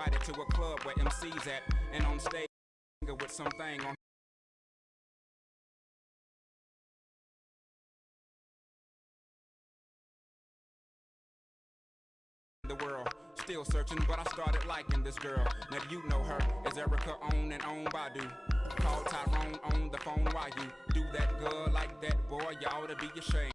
invited to a club where MC's at, and on stage with something on the world. Still searching, but I started liking this girl. Now you know her as Erica on and on Badu. Call Tyrone on the phone while you do that girl like that, boy, you ought to be ashamed.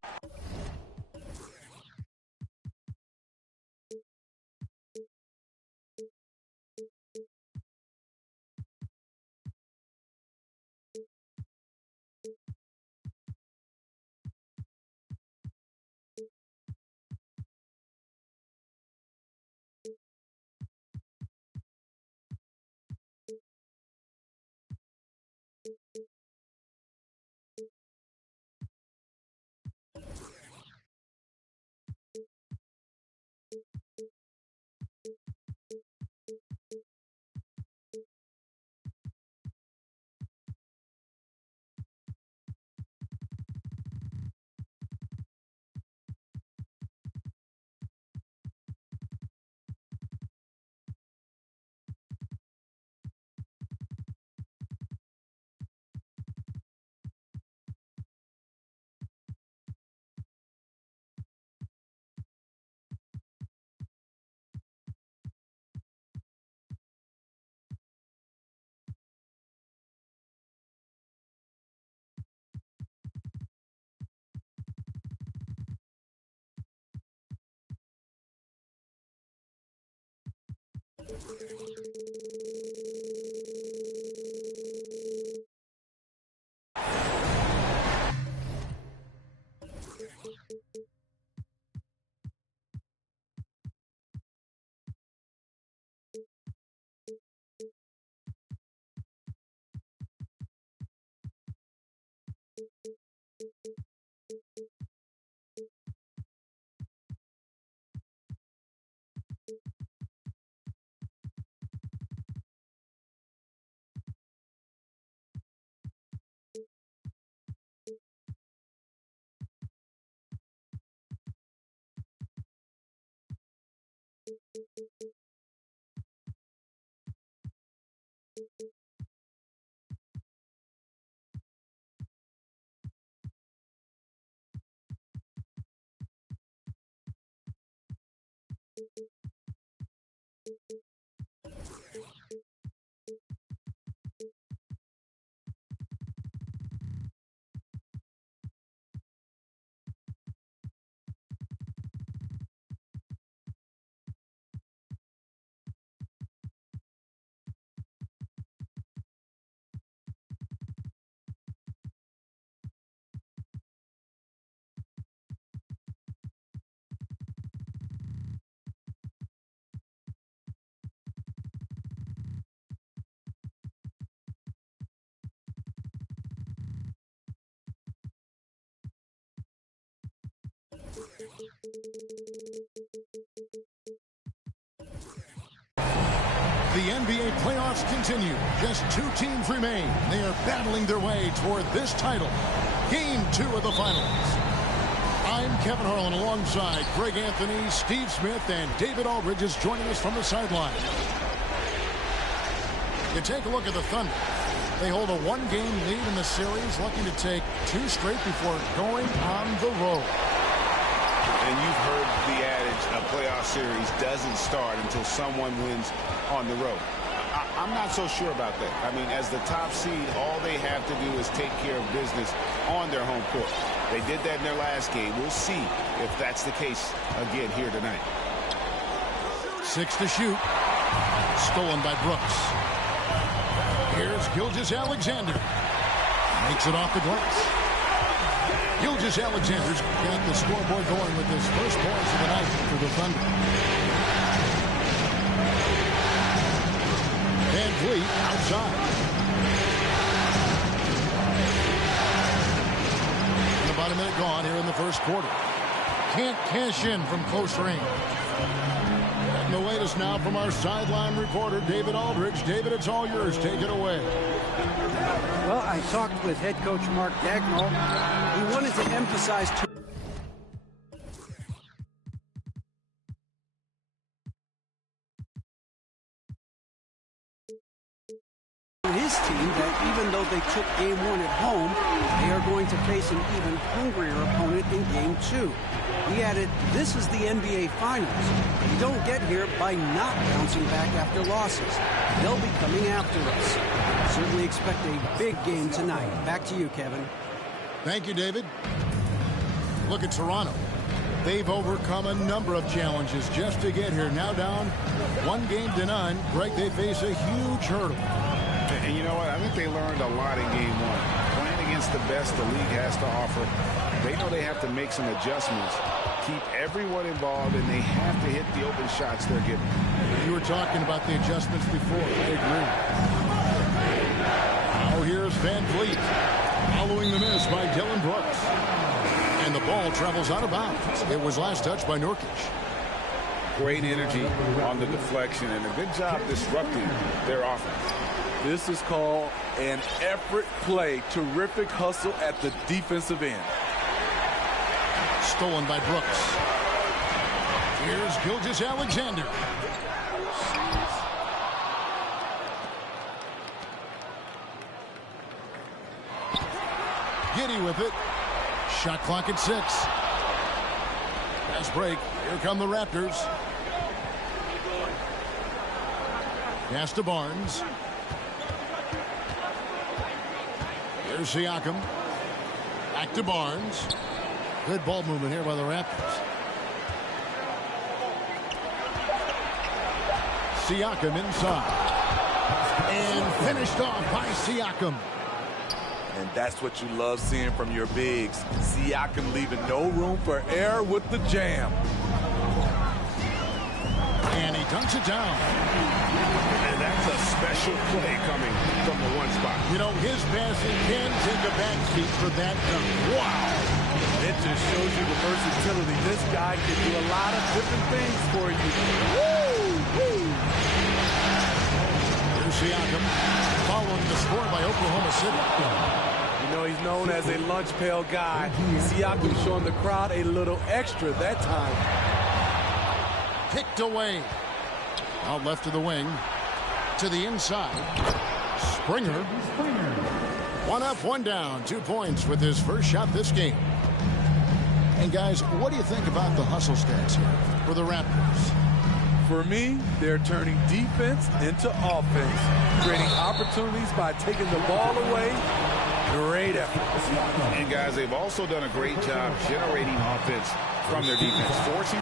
The NBA playoffs continue. Just 2 teams remain. They are battling their way toward this title. Game 2 of the finals. I'm Kevin Harlan alongside Greg Anthony, Steve Smith, and David Aldridge is joining us from the sideline. You take a look at the Thunder. They hold a 1-game lead in the series, looking to take 2 straight before going on the road. And you've heard the adage, a playoff series doesn't start until someone wins on the road. I'm not so sure about that. I mean, as the top seed, all they have to do is take care of business on their home court. They did that in their last game. We'll see if that's the case again here tonight. 6 to shoot. Stolen by Brooks. Here's Gilgeous-Alexander. Makes it off the glass. Gilgeous-Alexander's got the scoreboard going with his first points of the night for the Thunder. Van Vliet outside. And about a minute gone here in the first quarter. Can't cash in from close range. And the latest now from our sideline reporter, David Aldridge. David, it's all yours. Take it away. Well, I talked with head coach Mark Dagnall. He wanted to emphasize two even though they took Game 1 at home, they are going to face an even hungrier opponent in Game 2. He added, this is the NBA Finals. You don't get here by not bouncing back after losses. They'll be coming after us. Certainly expect a big game tonight. Back to you, Kevin. Thank you, David. Look at Toronto. They've overcome a number of challenges just to get here. Now down 1-0. Greg, they face a huge hurdle. And you know what? I think they learned a lot in Game 1. Playing against the best the league has to offer, they know they have to make some adjustments, keep everyone involved, and they have to hit the open shots they're given. You were talking about the adjustments before. I agree. Now here's Van Vliet, following the miss by Dylan Brooks. And the ball travels out of bounds. It was last touched by Nurkic. Great energy on the deflection and a good job disrupting their offense. This is called an effort play. Terrific hustle at the defensive end. Stolen by Brooks. Here's Gilgeous-Alexander. Giddy with it. Shot clock at 6. Fast break. Here come the Raptors. Pass to Barnes. Here's Siakam. Back to Barnes. Good ball movement here by the Raptors. Siakam inside. And finished off by Siakam. And that's what you love seeing from your bigs. Siakam leaving no room for error with the jam. And he dunks it down. And that's a special play coming from the one spot. You know, his passing can take a back seat for that dunk. Wow. It just shows you the versatility. This guy can do a lot of different things for you. Woo! Woo! Here's Siakam, following the score by Oklahoma City. You know, he's known as a lunch pail guy. Siakam showing the crowd a little extra that time. Kicked away. Out left of the wing. To the inside. Springer. 1 up, 1 down. 2 points with his first shot this game. And guys, what do you think about the hustle stats here for the Raptors? For me, they're turning defense into offense, creating opportunities by taking the ball away. Great effort. And guys, they've also done a great job generating offense from their defense, forcing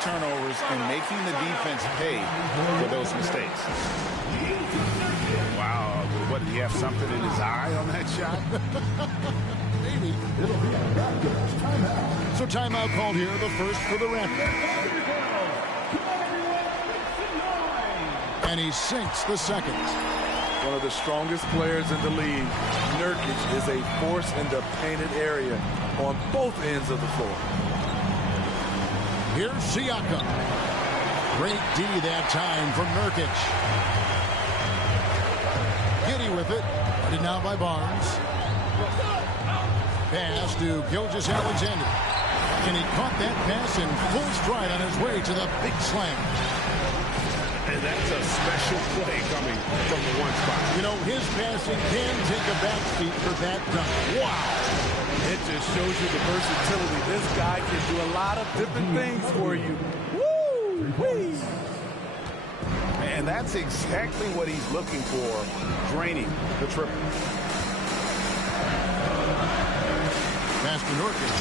turnovers and making the defense pay for those mistakes. Wow, what, did he have something in his eye on that shot? Maybe. So timeout called here, the first for the Raptors. And he sinks the second. One of the strongest players in the league. Nurkic is a force in the painted area on both ends of the floor. Here's Siakam. Great D that time from Nurkic. Giddy with it. Headed now by Barnes. Pass to Gilgeous-Alexander. And he caught that pass in full stride on his way to the big slam. And that's a special play coming from the one spot. You know, his passing can take a back seat for that dunk. Wow. It just shows you the versatility. This guy can do a lot of different things for you. Woo! Whee! And that's exactly what he's looking for, draining the triple. Pass to Nurkic.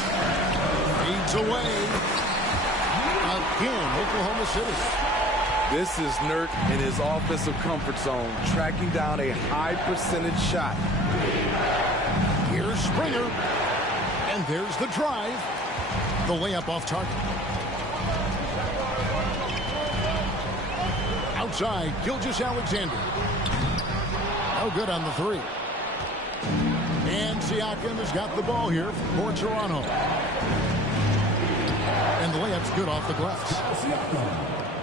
Feeds away. Again, Oklahoma City. This is Nurk in his offensive comfort zone, tracking down a high percentage shot. Here's Springer. And there's the drive. The layup off target. Outside, Gilgeous-Alexander. No good on the 3. And Siakam has got the ball here for Toronto. And the layup's good off the glass.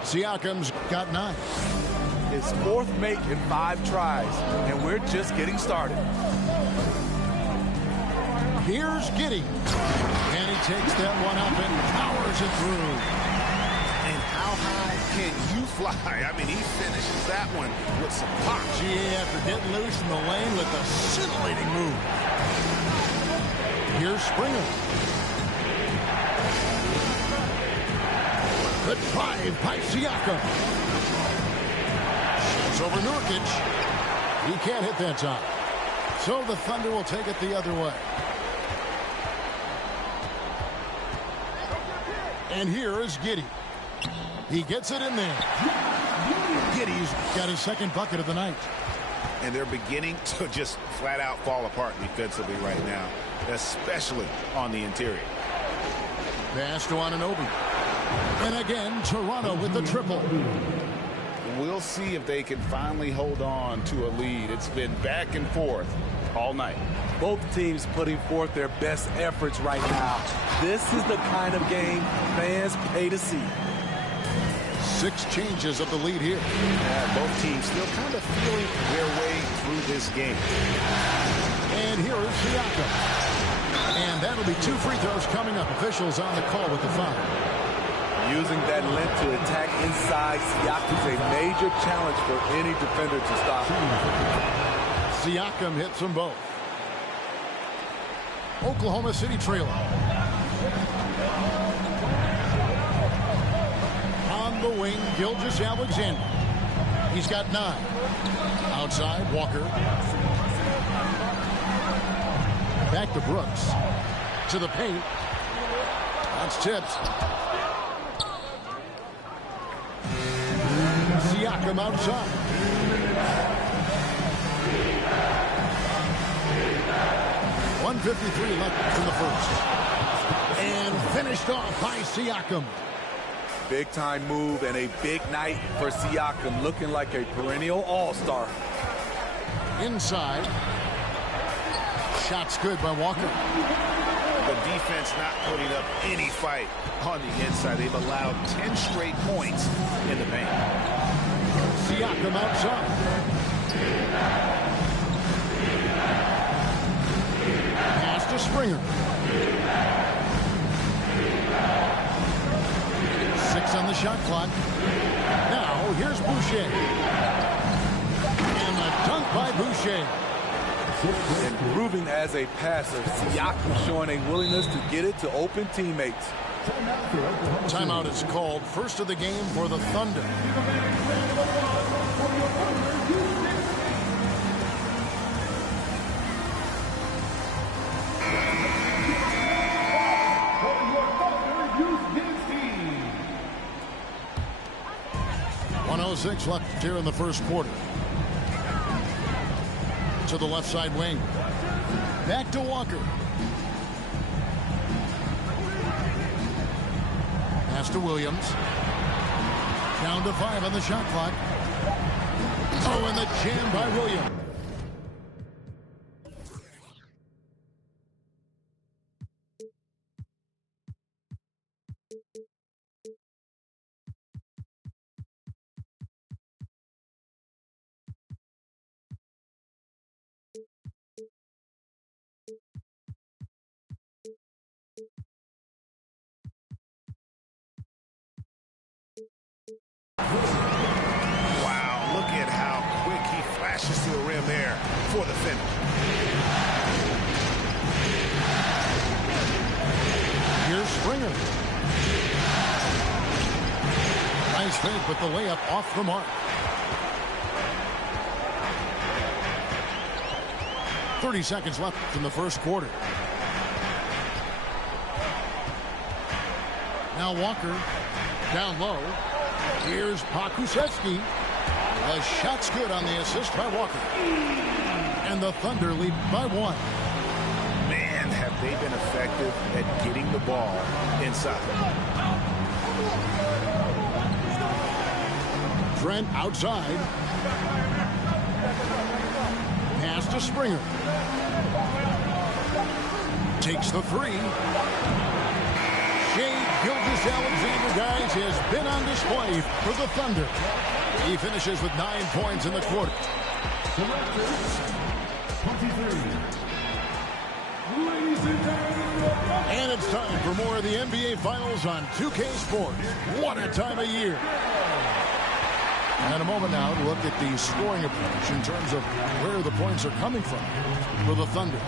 Siakam's got 9. His 4th make in 5 tries, and we're just getting started. Here's Giddey. And he takes that one up and powers it through. high can you fly? I mean, he finishes that one with some pop. GA after getting loose in the lane with a scintillating move. Here's Springer. Good drive by Siakam. Shoots over Nurkic. He can't hit that time. So the Thunder will take it the other way. And here is Giddey. He gets it in there. Giddey's got his second bucket of the night. And they're beginning to just flat out fall apart defensively right now, especially on the interior. Pass to Anunoby. And again, Toronto with the triple. We'll see if they can finally hold on to a lead. It's been back and forth all night. Both teams putting forth their best efforts right now. This is the kind of game fans pay to see. 6 changes of the lead here. Both teams still kind of feeling their way through this game. And here is Siakam. And that'll be 2 free throws coming up. Officials on the call with the foul. Using that length to attack inside Siakam's a major challenge for any defender to stop. Siakam hits them both. Oklahoma City trailer. On the wing, Gilgeous-Alexander. He's got 9. Outside, Walker. Back to Brooks. To the paint. That's tipped. Siakam outside. .153 left in the first. And finished off by Siakam. Big time move and a big night for Siakam, looking like a perennial all-star. Inside. Shots good by Walker. The defense not putting up any fight on the inside. They've allowed 10 straight points in the paint. Siakam outside. Pass to Springer. 6 on the shot clock. Now here's Boucher. And a dunk by Boucher. Improving as a passer, Siakam showing a willingness to get it to open teammates. Timeout is called. First of the game for the Thunder. .106 left here in the first quarter. To the left side wing. Back to Walker. Pass to Williams. Down to 5 on the shot clock. Oh, and the jam by Williams. Wow, look at how quick he flashes to the rim there for the finish. Here's Springer. Nice fake, but the layup off the mark. 30 seconds left in the first quarter. Now Walker down low. Here's Pokusevski. The shot's good on the assist by Walker. And the Thunder lead by 1. Man, have they been effective at getting the ball inside. Trent outside. Pass to Springer. Takes the 3. Gilgeous-Alexander, guys, has been on display for the Thunder. He finishes with 9 points in the quarter. The Raptors, 23. Ladies And it's time for more of the NBA Finals on 2K Sports. What a time of year. And a moment now to look at the scoring approach in terms of where the points are coming from for the Thunder.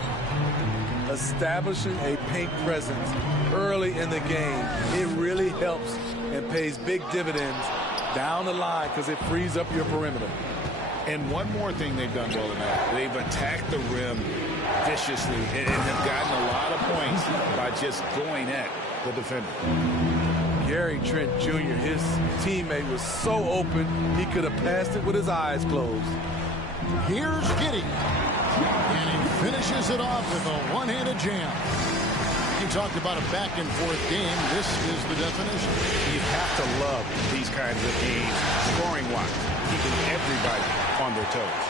Establishing a paint presence early in the game, it really helps and pays big dividends down the line because it frees up your perimeter. And one more thing they've done well tonight, they've attacked the rim viciously and have gotten a lot of points by just going at the defender. Gary Trent Jr., his teammate was so open, he could have passed it with his eyes closed. Here's Giddey. And he finishes it off with a one-handed jam. You talked about a back-and-forth game. This is the definition. You have to love these kinds of games, scoring-wise, keeping everybody on their toes.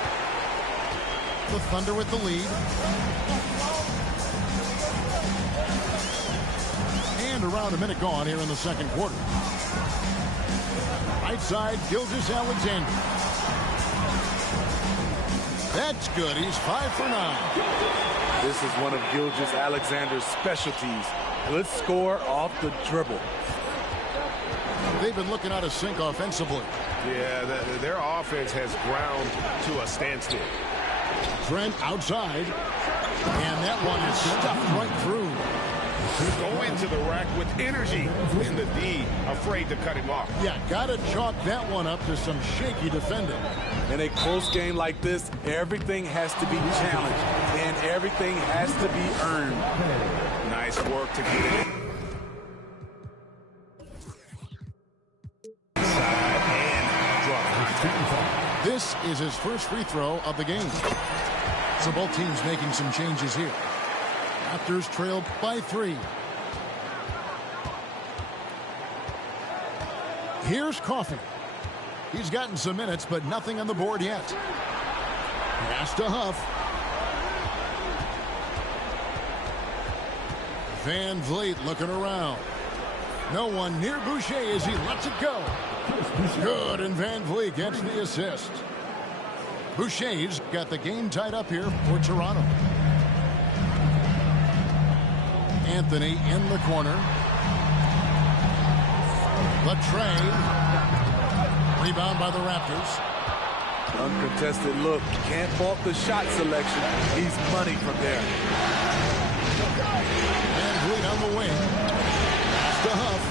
The Thunder with the lead. And around a minute gone here in the second quarter. Right side, Gilgeous-Alexander. That's good. He's 5 for 9. This is one of Gilgeous-Alexander's specialties. Good score off the dribble. They've been looking out of sync offensively. Yeah, their offense has ground to a standstill. Trent outside. And that one is stuffed right through. Go into the rack with energy. And the D afraid to cut him off. Yeah, got to chalk that one up to some shaky defending. In a close game like this, everything has to be challenged, and everything has to be earned. Nice work to get it. Side and drop. This is his first free throw of the game. So both teams making some changes here. Raptors trailed by 3. Here's Coffey. He's gotten some minutes, but nothing on the board yet. Pass to Huff. Van Vliet looking around. No one near Boucher as he lets it go. Good, and Van Vliet gets the assist. Boucher's got the game tied up here for Toronto. Anthony in the corner. Latrey. Rebound by the Raptors. Uncontested look. Can't fault the shot selection. He's money from there. Van Vliet on the wing. Pass to Huff.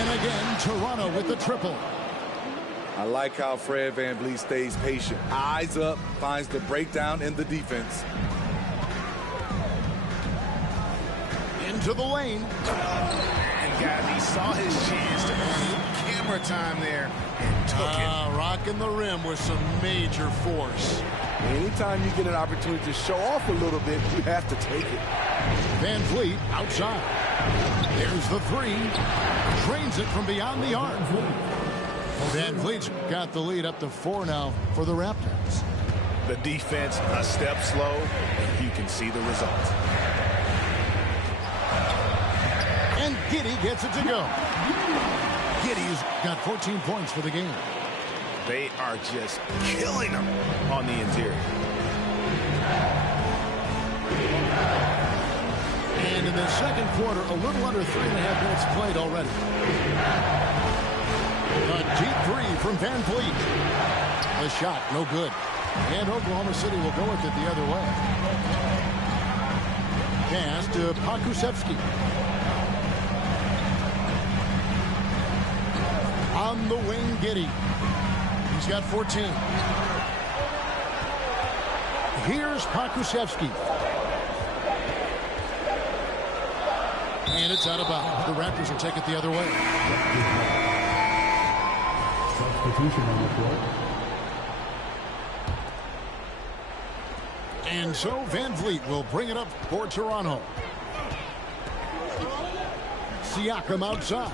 And again, Toronto with the triple. I like how Fred VanVleet stays patient. Eyes up, finds the breakdown in the defense. Into the lane. And guys, he saw his chance to earn camera time there and took it. Rocking the rim with some major force. Anytime you get an opportunity to show off a little bit, you have to take it. Van Vliet outside. There's the 3. Trains it from beyond the arc. Van Vliet's got the lead up to 4 now for the Raptors. The defense a step slow, and you can see the result. And Giddey gets it to go. Giddey's got 14 points for the game. They are just killing them on the interior. And in the second quarter, a little under 3.5 minutes played already. A deep 3 from Van Vliet. The shot, no good. And Oklahoma City will go with it the other way. Pass to Pokusevski. On the wing, Giddey. He's got 14. Here's Pokusevski. And it's out of bounds. The Raptors will take it the other way. Substitution on the floor. And so Van Vliet will bring it up for Toronto. Siakam outside.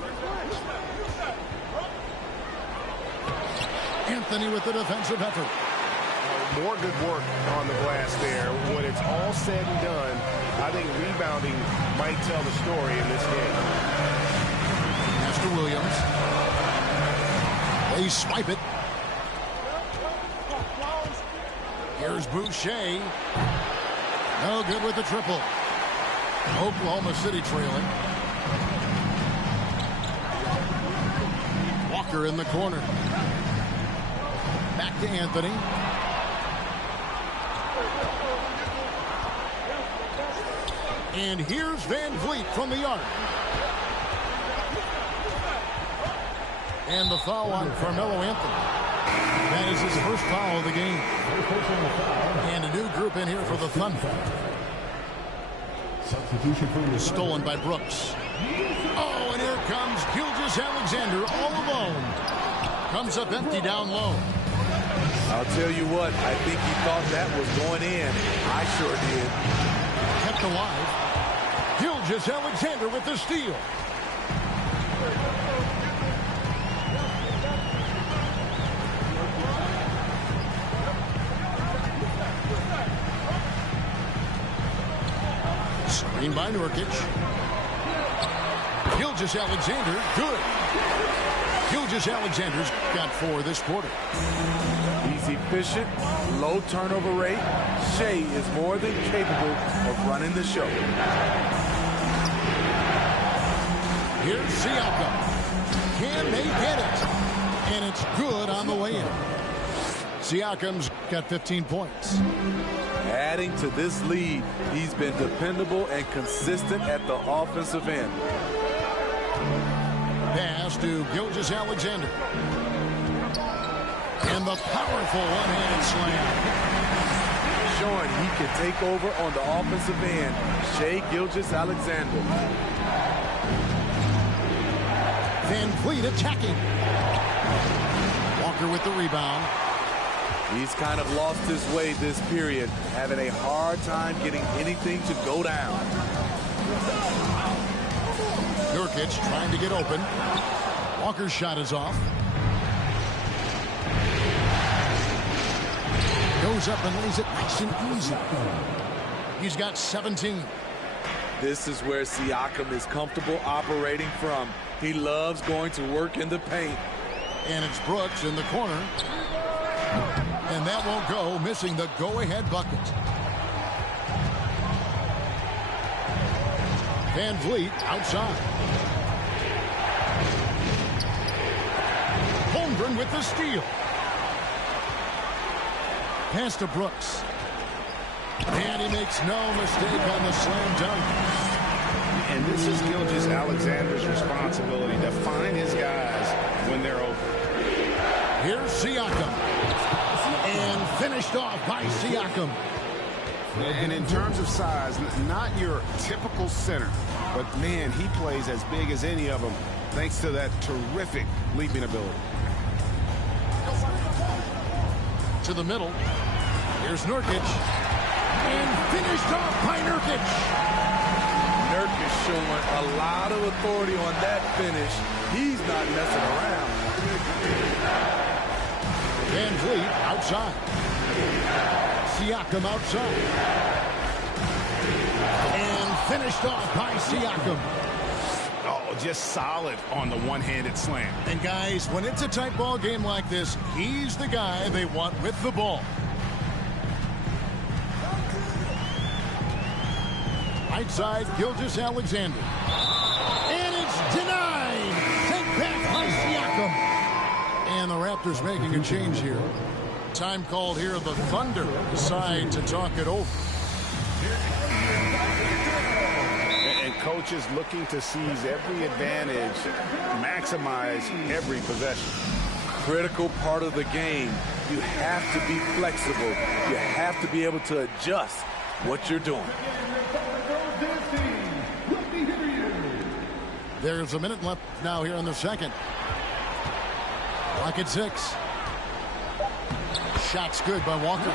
Anthony with the defensive effort. More good work on the glass there. When it's all said and done, I think rebounding might tell the story in this game. Master Williams. They swipe it. Here's Boucher. No good with the triple. Oklahoma City trailing. Walker in the corner. Back to Anthony. And here's Van Vliet from the arc. And the foul on Carmelo Anthony. That is his first foul of the game. And a new group in here for the Thunder. Stolen by Brooks. Oh, and here comes Gilgeous-Alexander all alone. Comes up empty down low. I'll tell you what, I think he thought that was going in. I sure did. Kept alive. Gilgeous-Alexander with the steal. Screen by Nurkic. Gilgeous-Alexander, good. Gilgeous-Alexander's got 4 this quarter. He's efficient, low turnover rate. Shea is more than capable of running the show. Here's Siakam. Can they get it? And it's good on the way in. Siakam's got 15 points. Adding to this lead, he's been dependable and consistent at the offensive end. Pass to Gilgeous-Alexander. And the powerful one-handed slam. Showing he can take over on the offensive end. Shea Gilgeous-Alexander. Van Vliet attacking. Walker with the rebound. He's kind of lost his way this period, having a hard time getting anything to go down. Nurkic trying to get open. Walker's shot is off. Goes up and lays it nice and easy. He's got 17. This is where Siakam is comfortable operating from. He loves going to work in the paint. And it's Brooks in the corner. And that won't go, missing the go-ahead bucket. Van Vliet outside. Holmgren with the steal. Pass to Brooks. And he makes no mistake on the slam dunk. And this is Gilgeous-Alexander's responsibility to find his guys when they're open. Here's Siakam. And finished off by Siakam. And in terms of size, not your typical center, but man, he plays as big as any of them thanks to that terrific leaping ability. To the middle. Here's Nurkic. And finished off by Nurkic. Nurkic showing a lot of authority on that finish. He's not messing around. Van Vliet outside. Siakam outside. And finished off by Siakam. Oh, just solid on the one-handed slam. And guys, when it's a tight ball game like this, he's the guy they want with the ball. Right side, Gilgeous-Alexander. And it's denied. Take back by Siakam. And the Raptors making a change here. Time called here. The Thunder decide to talk it over. And coach is looking to seize every advantage, maximize every possession. Critical part of the game. You have to be flexible. You have to be able to adjust what you're doing. There's a minute left now here in the second. Clock at 6. Shot's good by Walker.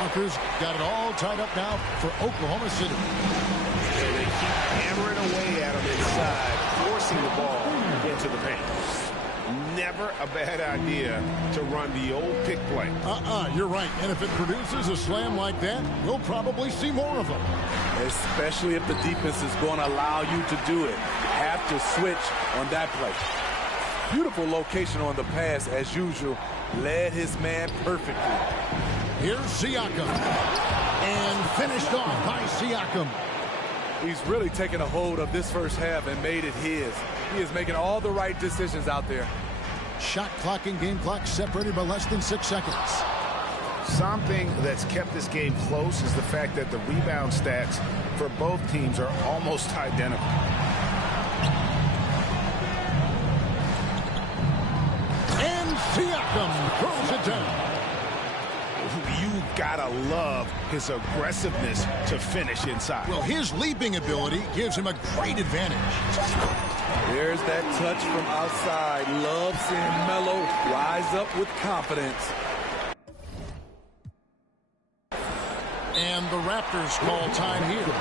Walker's got it all tied up now for Oklahoma City. And they keep hammering away at him inside, forcing the ball into the paint. Never a bad idea to run the old pick play. You're right. And if it produces a slam like that, we'll probably see more of them. Especially if the defense is going to allow you to do it. Have to switch on that play. Beautiful location on the pass as usual. Led his man perfectly. Here's Siakam. And finished off by Siakam. He's really taken a hold of this first half and made it his. He is making all the right decisions out there. Shot clock and game clock separated by less than 6 seconds. Something that's kept this game close is the fact that the rebound stats for both teams are almost identical. And Siakam throws it down. You gotta love his aggressiveness to finish inside. Well, his leaping ability gives him a great advantage. There's that touch from outside. Love seeing Melo rise up with confidence. And the Raptors call time here.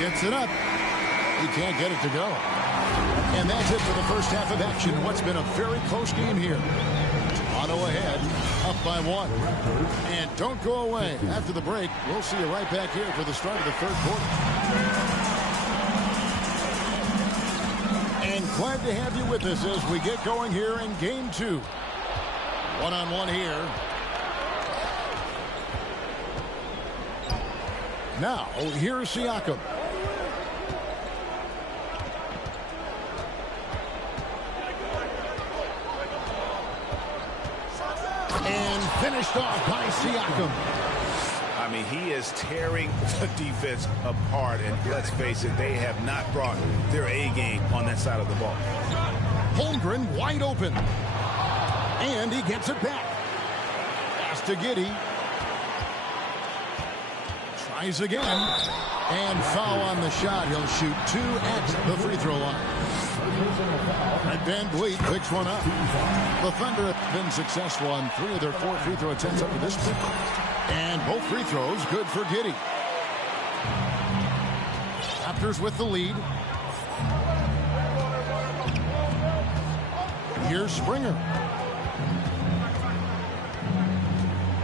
Gets it up. He can't get it to go. And that's it for the first half of action. What's been a very close game here. Toronto ahead, up by 1. And don't go away. After the break, we'll see you right back here for the start of the third quarter. And glad to have you with us as we get going here in game 2. One-on-one here. Now, here's Siakam. And finished off by Siakam. I mean, he is tearing the defense apart, and let's face it, they have not brought their A game on that side of the ball. Holmgren wide open. And he gets it back. Pass to Giddey. Tries again. And foul on the shot. He'll shoot 2 at the free throw line. And Van Vliet picks one up. The Thunder have been successful on 3 of their 4 free throw attempts up to this point. And both free throws good for Giddey. Raptors with the lead. Here's Springer.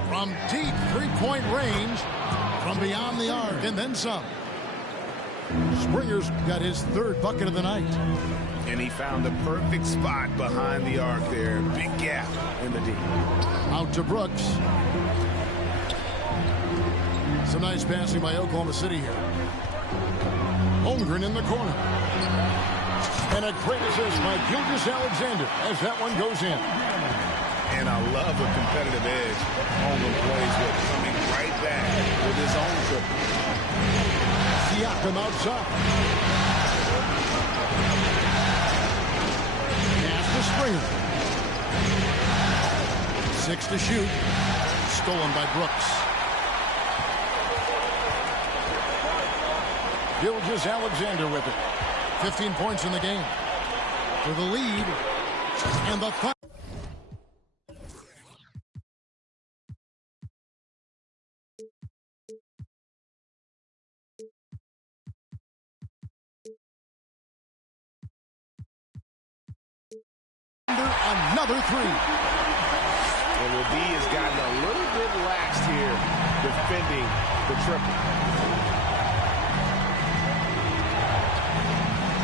From deep three-point range. From beyond the arc and then some. Springer's got his 3rd bucket of the night. And he found the perfect spot behind the arc there. Big gap in the D. Out to Brooks. Some nice passing by Oklahoma City here. Holmgren in the corner. And a great assist by Gilgeous-Alexander as that one goes in. And I love the competitive edge Holmgren plays with, coming right back with his own triple. Siakam outside. Pass to Springer. 6 to shoot. Stolen by Brooks. Gilgeous-Alexander with it. 15 points in the game. For the lead. And the Thunder. Another 3. And Levy has gotten a little bit laxed here defending the triple.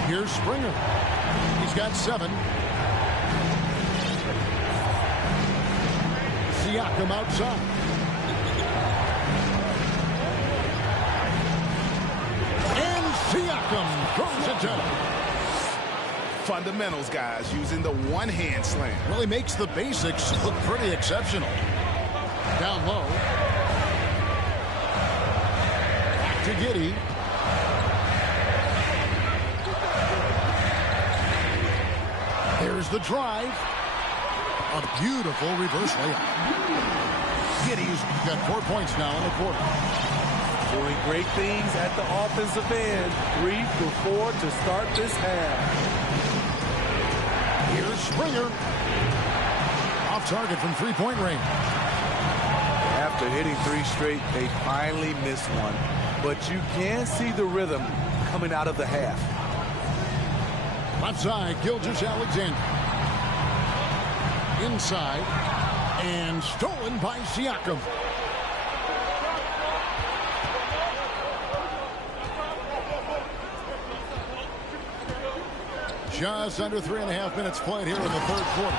Here's Springer. He's got 7. Siakam outside. And Siakam throws it down. Fundamentals, guys, using the one-hand slam. Really makes the basics look pretty exceptional. Down low. Back to Giddey. There's the drive. A beautiful reverse layup. Giddey's got 4 points now in the quarter. Doing great things at the offensive end. 3 for 4 to start this half. Here's Springer. Off target from three-point range. After hitting 3 straight, they finally missed one. But you can see the rhythm coming out of the half. Left side, Gilgeous-Alexander. Inside. And stolen by Siakam. Just under 3.5 minutes played here in the third quarter.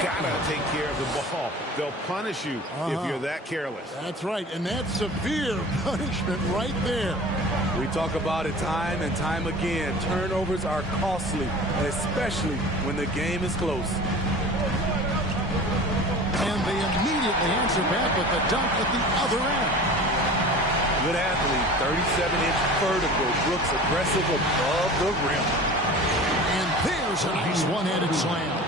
Gotta take care of the ball. They'll punish you if you're that careless. That's right, and that's severe punishment right there. We talk about it time and time again. Turnovers are costly, especially when the game is close. And they immediately answer back with the dunk at the other end. Good athlete, 37-inch vertical. Brooks aggressive above the rim. And there's a nice one-handed slam.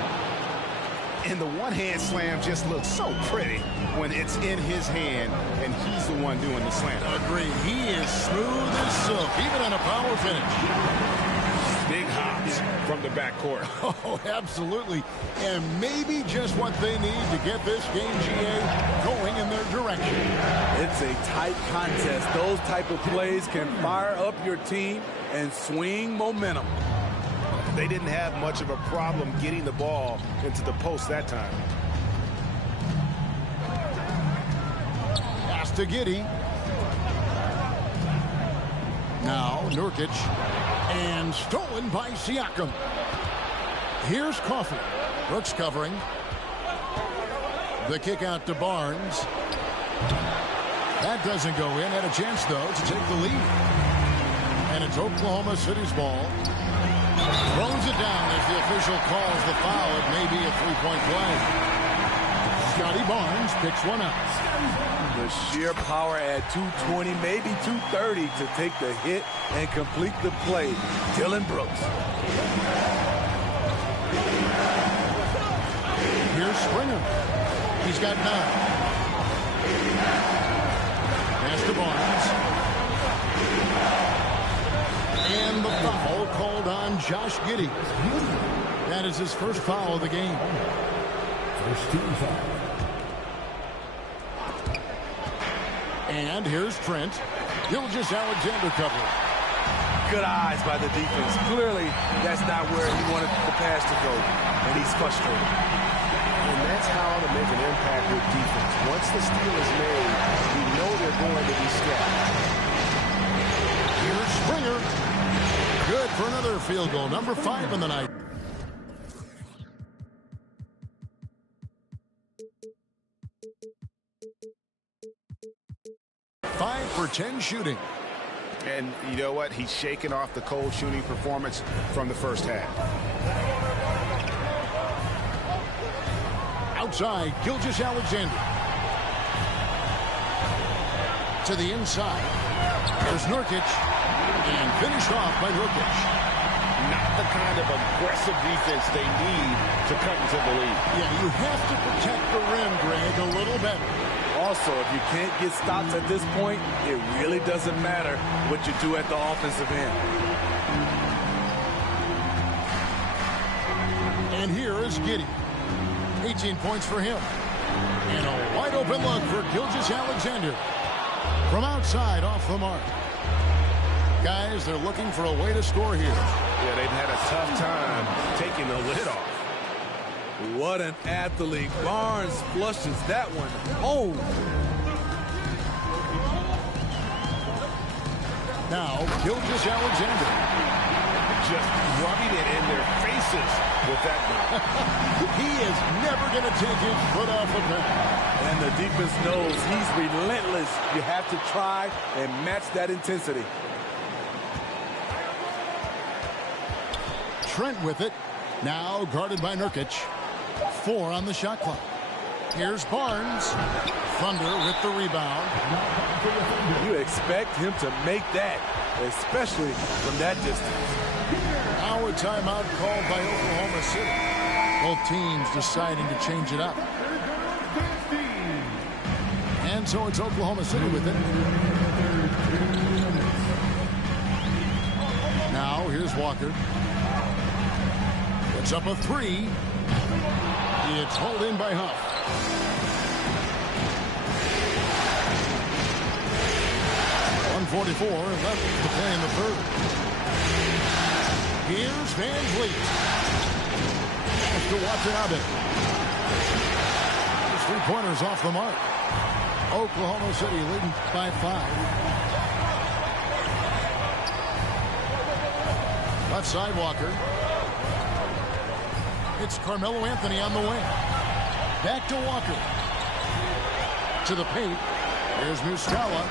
And the one-hand slam just looks so pretty when it's in his hand and he's the one doing the slam. Agreed. He is smooth as silk, even on a power finish. Big hops from the backcourt. Oh, absolutely. And maybe just what they need to get this game, GA, going in their direction. It's a tight contest. Those type of plays can fire up your team and swing momentum. They didn't have much of a problem getting the ball into the post that time. Pass to Giddey. Now Nurkic. And stolen by Siakam. Here's Coffey. Brooks covering. The kick out to Barnes. That doesn't go in. Had a chance, though, to take the lead. And it's Oklahoma City's ball. Throws it down as the official calls the foul. It may be a three-point play. Scotty Barnes picks one up. The sheer power at 220, maybe 230 to take the hit and complete the play. Dylan Brooks. Here's Springer. He's got 9. Pass to Barnes. And the foul called on Josh Giddey. That is his first foul of the game. First team foul. And here's Trent. Gilgeous-Alexander cover. Good eyes by the defense. Clearly, that's not where he wanted the pass to go, and he's frustrated. And that's how to make an impact with defense. Once the steal is made, you know they're going to be scattered. Here's Springer. Good for another field goal. Number 5 in the night. 5 for 10 shooting. And you know what? He's shaking off the cold shooting performance from the first half. Outside, Gilgeous-Alexander. To the inside. There's Nurkic. And finished off by Nurkic. Not the kind of aggressive defense they need to cut into the lead. Yeah, you have to protect the rim, Greg, a little better. Also, if you can't get stops at this point, it really doesn't matter what you do at the offensive end. And here is Giddey. 18 points for him. And a wide open look for Gilgeous-Alexander. From outside, off the mark. Guys, they're looking for a way to score here. Yeah, they've had a tough time taking the lid off. What an athlete. Barnes flushes that one home. Now, Gilgeous-Alexander. Just rubbing it in their faces with that. He is never going to take his foot off the pass. And the defense knows he's relentless. You have to try and match that intensity. Trent with it. Now guarded by Nurkic. 4 on the shot clock. Here's Barnes. Thunder with the rebound. You expect him to make that, especially from that distance. Now a timeout called by Oklahoma City. Both teams deciding to change it up. And so it's Oklahoma City with it. Now here's Walker. It's up a 3. It's hauled in by Huff. .144 left to play in the third. Here's Van Vliet. Pass to Watanabe. His three-pointers off the mark. Oklahoma City leading by 5. Left side Walker. It's Carmelo Anthony on the wing. Back to Walker. To the paint. There's Muscala.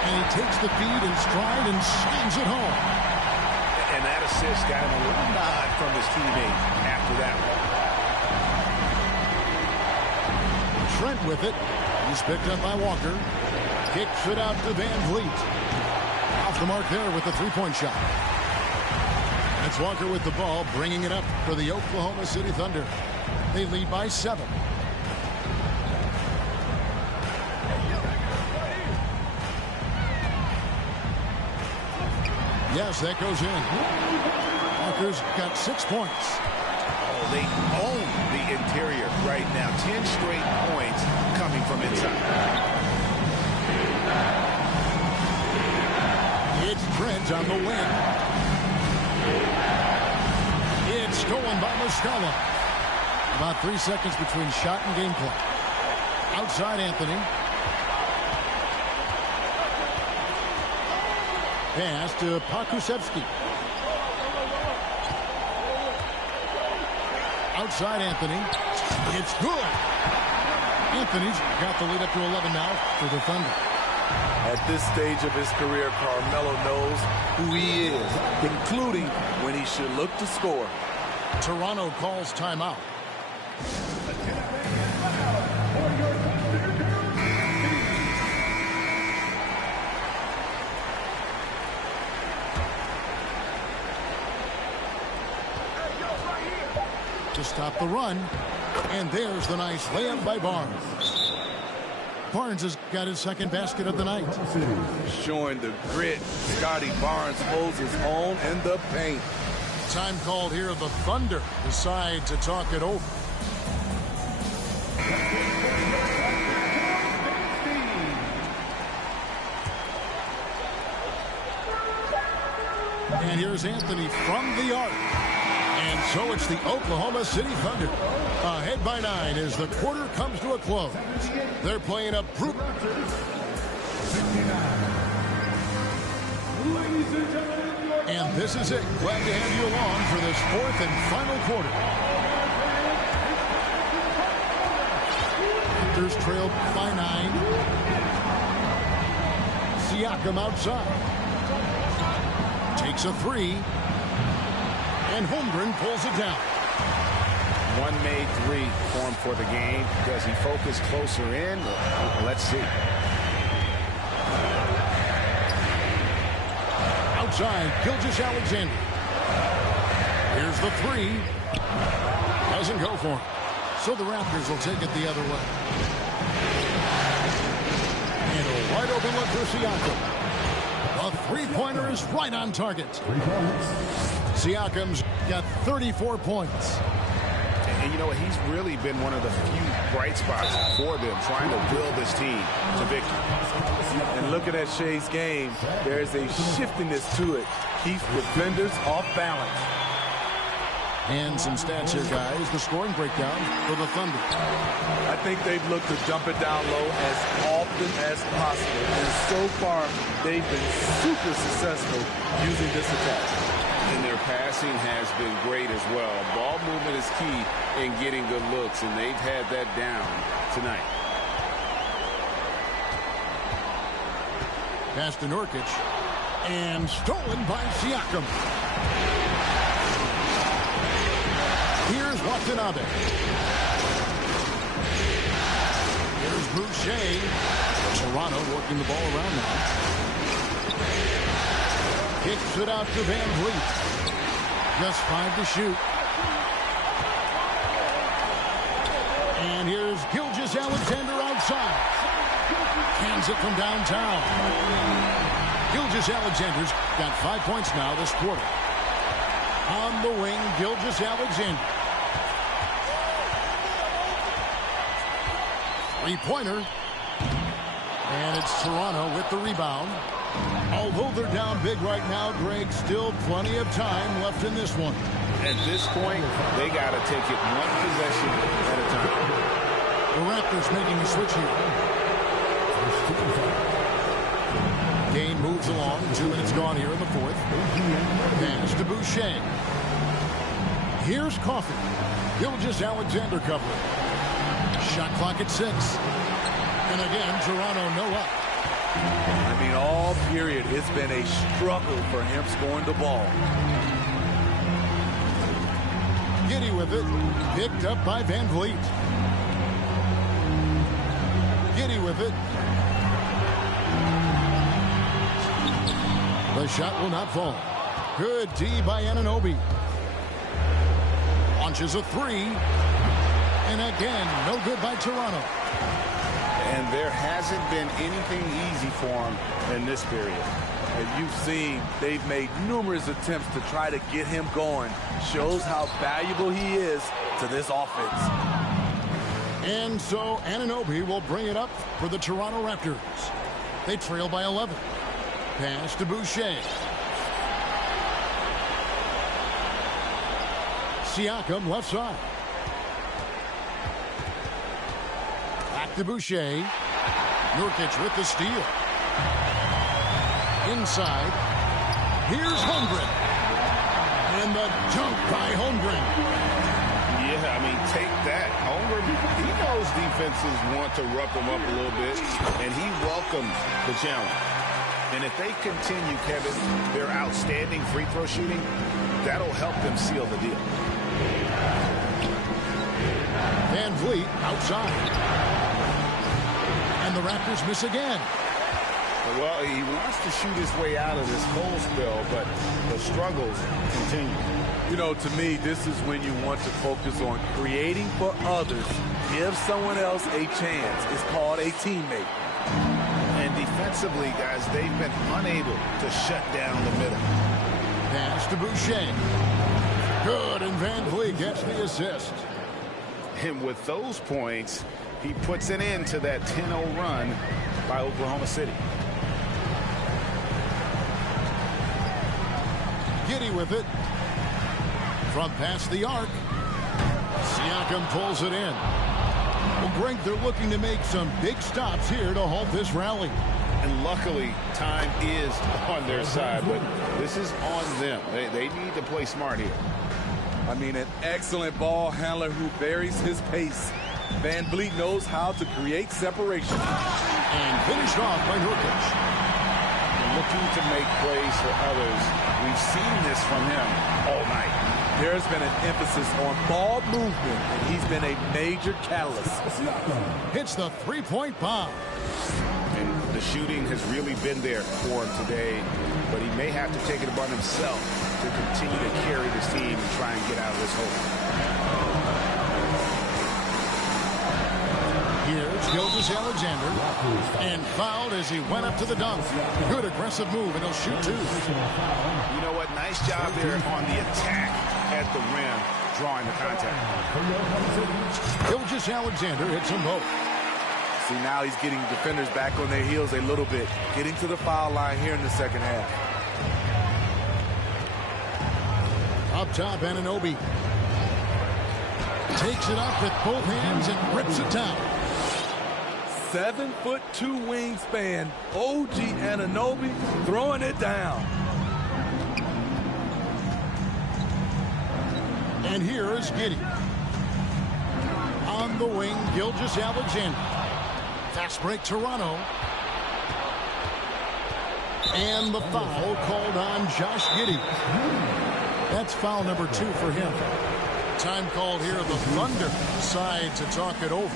And he takes the feed in stride and slams it home. And that assist got him a little nod from his teammate after that one. Trent with it. He's picked up by Walker. Kicks it out to Van Vliet. Off the mark there with the three-point shot. That's Walker with the ball, bringing it up for the Oklahoma City Thunder. They lead by 7. Yes, that goes in. Walker's got 6 points. Oh, they own the interior right now. 10 straight points coming from inside. It's Trent on the wing. It's stolen by Muscala. About 3 seconds between shot and game clock. Outside Anthony. Pass to Pokusevski. Outside Anthony. It's good. Anthony's got the lead up to 11 now for the Thunder. At this stage of his career, Carmelo knows who he is, including when he should look to score. Toronto calls timeout. To stop the run, and there's the nice layup by Barnes. Barnes has got his second basket of the night. Showing the grit, Scotty Barnes holds his own in the paint. Time called here. The Thunder decide to talk it over. And here's Anthony from the arc. And so it's the Oklahoma City Thunder ahead by 9 as the quarter comes to a close. They're playing a brutal. And this is it. Glad to have you along for this 4th and final quarter. Raptors trailed by 9. Siakam outside. Takes a 3. And Holmgren pulls it down. One made 3 for him for the game. Does he focus closer in? Let's see. Outside, Gilgeous-Alexander. Here's the 3. Doesn't go for him. So the Raptors will take it the other way. And a wide open look for Siakam. A three-pointer is right on target. Siakam's got 34 points. And you know what? He's really been one of the few bright spots for them, trying to build this team to victory. And looking at Shea's game, there's a shiftiness to it. Keeps defenders off balance. And some stats here, guys. The scoring breakdown for the Thunder. I think they've looked to dump it down low as often as possible. And so far, they've been super successful using this attack. And their passing has been great as well. Ball movement is key in getting good looks, and they've had that down tonight. Pass to Nurkic. And stolen by Siakam. Here's Watanabe. Here's Boucher. Toronto working the ball around now. Kicks it out to Van Vliet. Just 5 to shoot. And here's Gilgeous-Alexander outside. Hands it from downtown. Gilgeous-Alexander's got 5 points now this quarter. On the wing, Gilgeous-Alexander. Three-pointer. And it's Toronto with the rebound. Although they're down big right now, Greg, still plenty of time left in this one. At this point, they got to take it one possession at a time. The Raptors making a switch here. Game moves along. 2 minutes gone here in the 4th. Pass to Boucher. Here's Coffey. Gilgeous-Alexander covering. Shot clock at 6. And again, Toronto no up. I mean, all period, it's been a struggle for him scoring the ball. Giddy with it. Picked up by Van Vliet. Giddy with it. The shot will not fall. Good D by Anunoby. Launches a 3. And again, no good by Toronto. And there hasn't been anything easy for him in this period. As you've seen, they've made numerous attempts to try to get him going. Shows how valuable he is to this offense. And so Anunoby will bring it up for the Toronto Raptors. They trail by 11. Pass to Boucher. Siakam left side. Back to Boucher. Nurkic with the steal. Inside. Here's Holmgren. And the dunk by Holmgren. Yeah, I mean, take that. Holmgren, he knows defenses want to rough him up a little bit, and he welcomes the challenge. And if they continue, Kevin, their outstanding free throw shooting, that'll help them seal the deal. Van Vliet outside. And the Raptors miss again. Well, he wants to shoot his way out of this cold spell, but the struggles continue. You know, to me, this is when you want to focus on creating for others. Give someone else a chance. It's called a teammate. And defensively, guys, they've been unable to shut down the middle. Pass to Boucher. Good, and Van Vliet gets the assist. And with those points, he puts an end to that 10-0 run by Oklahoma City. Giddy with it. From past the arc. Siakam pulls it in. Well, Greg, they're looking to make some big stops here to halt this rally. And luckily, time is on their side, but this is on them. They need to play smart here. I mean, an excellent ball handler who varies his pace. Van Vliet knows how to create separation. And finished off by Nurkic. Looking to make plays for others. We've seen this from him all night. There's been an emphasis on ball movement, and he's been a major catalyst. Hits the three-point bomb. And the shooting has really been there for him today, but he may have to take it upon himself to continue to carry this team and try and get out of this hole. Here's Gilgeous-Alexander, and fouled as he went up to the dunk. Good aggressive move, and he'll shoot 2. You know what? Nice job there on the attack at the rim, drawing the contact. Gilgeous-Alexander hits them both. See, now he's getting defenders back on their heels a little bit, getting to the foul line here in the second half. Up top, Anunoby takes it up with both hands and rips it down. 7'2" wingspan, OG Anunoby throwing it down. And here is Giddy. On the wing, Gilgeous-Alexander. Fast break, Toronto. And the foul called on Josh Giddy. That's foul number 2 for him. Time called here. The Thunder decide to talk it over.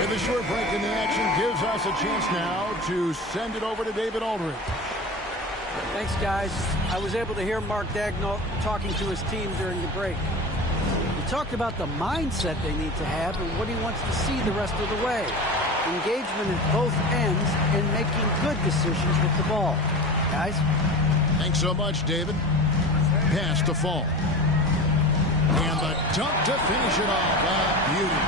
And the short break in the action gives us a chance now to send it over to David Aldridge. Thanks, guys. I was able to hear Mark Daigneault talking to his team during the break. He talked about the mindset they need to have and what he wants to see the rest of the way. Engagement at both ends and making good decisions with the ball. Guys? Thanks so much, David. Pass to Fall. And the dunk to finish it off. Beauty.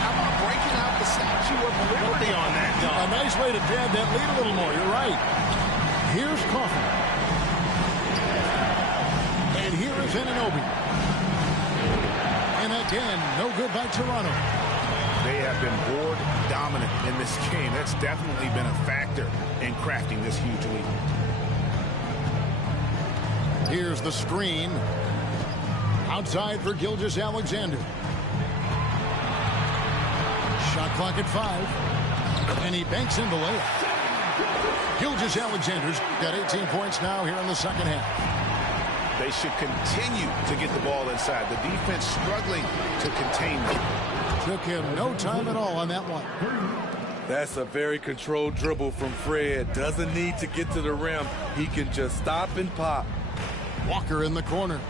How about breaking out the Statue of Liberty on that dunk? A nice way to pad that lead a little more. You're right. Here's Coffin. And here is Anunoby. And again, no good by Toronto. They have been board dominant in this game. That's definitely been a factor in crafting this huge lead. Here's the screen. Outside for Gilgeous-Alexander. Shot clock at 5. And he banks in the layup. Gilgeous-Alexander's got 18 points now here in the second half. They should continue to get the ball inside. The defense struggling to contain them. Took him no time at all on that one. That's a very controlled dribble from Fred. Doesn't need to get to the rim. He can just stop and pop. Walker in the corner.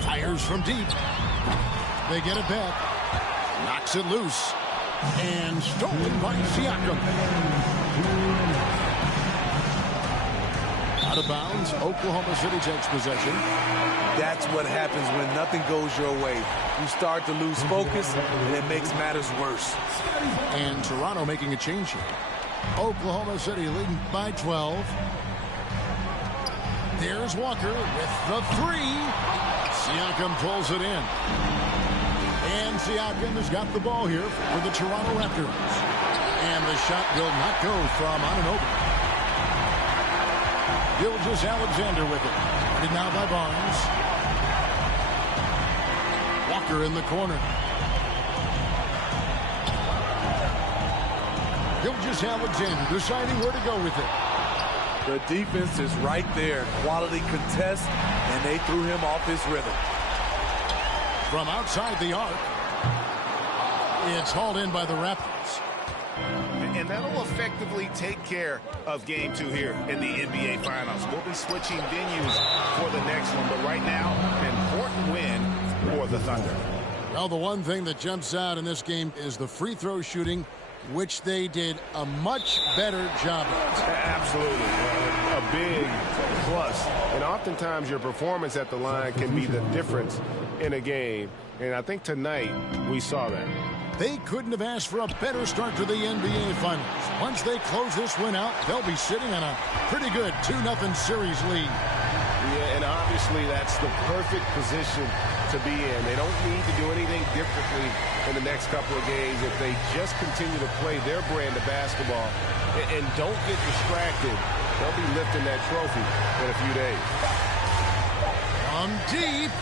Fires from deep. They get it back. Knocks it loose. And stolen by Siakam. Out of bounds. Oklahoma City takes possession. That's what happens when nothing goes your way. You start to lose focus, and it makes matters worse. And Toronto making a change here. Oklahoma City leading by 12. There's Walker with the 3. Siakam pulls it in. And Siakam has got the ball here for the Toronto Raptors. And the shot will not go from Anunoby. Gilgeous-Alexander with it. Guarded now by Barnes. Walker in the corner. Gilgeous-Alexander deciding where to go with it. The defense is right there. Quality contest, and they threw him off his rhythm. From outside the arc, it's hauled in by the Raptors. And that'll effectively take care of game 2 here in the NBA Finals. We'll be switching venues for the next one, but right now, an important win for the Thunder. Well, the one thing that jumps out in this game is the free throw shooting, which they did a much better job of. Absolutely. A big plus. And oftentimes your performance at the line can be the difference in a game. And I think tonight we saw that. They couldn't have asked for a better start to the NBA Finals. Once they close this win out, they'll be sitting on a pretty good 2-0 series lead. Yeah, and obviously that's the perfect position to be in. They don't need to do anything differently in the next couple of games if they just continue to play their brand of basketball and don't get distracted. They'll be lifting that trophy in a few days. From deep.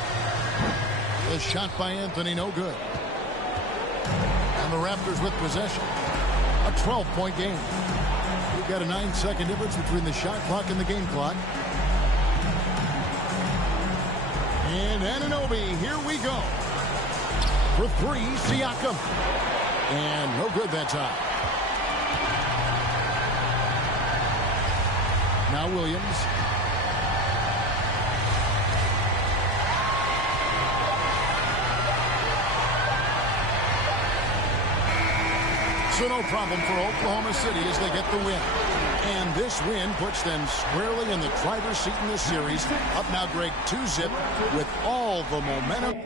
The shot by Anthony, no good. And the Raptors with possession. A 12-point game. We've got a 9-second difference between the shot clock and the game clock. And Anunoby, here we go. For 3, Siakam. And no good that time. Now Williams. So no problem for Oklahoma City as they get the win. And this win puts them squarely in the driver's seat in this series. Up now, Greg, 2-0 with all the momentum.